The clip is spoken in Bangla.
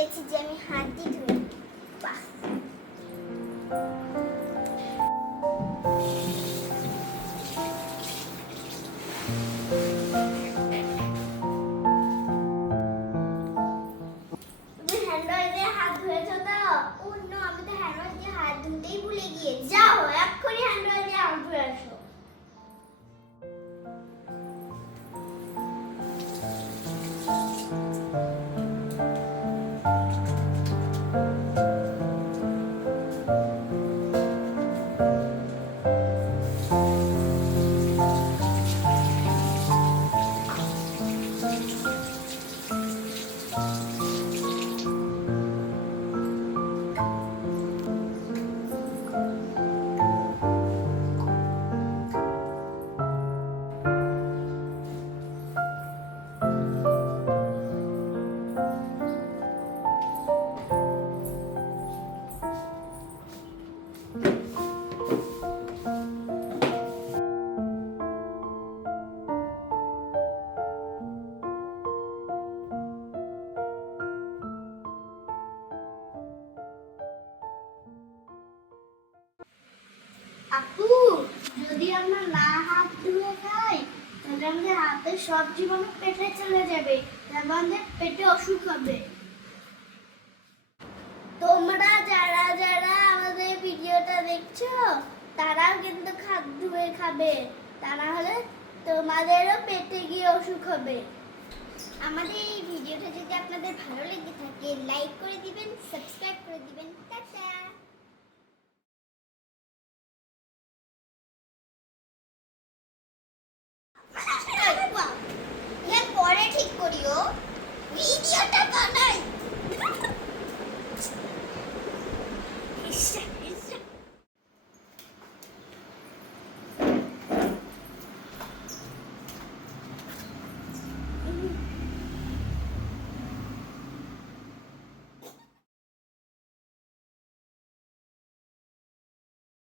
গিয়েছি যে আমি হাত দিয়ে ধুয়ে বাহ তুমি হ্যান্ড ওয়াশ দিয়ে হাত ধুয়েছো তো? ও নো, আমি তো হ্যান্ড ওয়াশ দিয়ে হাত ধুতেই ভুলে গিয়েছি। যাও এক্ষুনি হ্যান্ড ওয়াশ দিয়ে হাত ধুয়ে আসো। আপু, যদি আমরা না হাত ধুয়ে খাই তাহলে আমাদের হাতের সব জীবাণু পেটে চলে যাবে, আমাদের পেটে অসুখ হবে। তোমরা যারা যারা আমাদের ভিডিওটা দেখছো তারাও কিন্তু হাত ধুয়ে খাবে, তা না হলে তোমাদেরও পেটে গিয়ে অসুখ হবে। আমাদের এই ভিডিওটা যদি আপনাদের ভালো লেগে থাকে লাইক করে দিবেন, সাবস্ক্রাইব করে দিবেন। টাটা।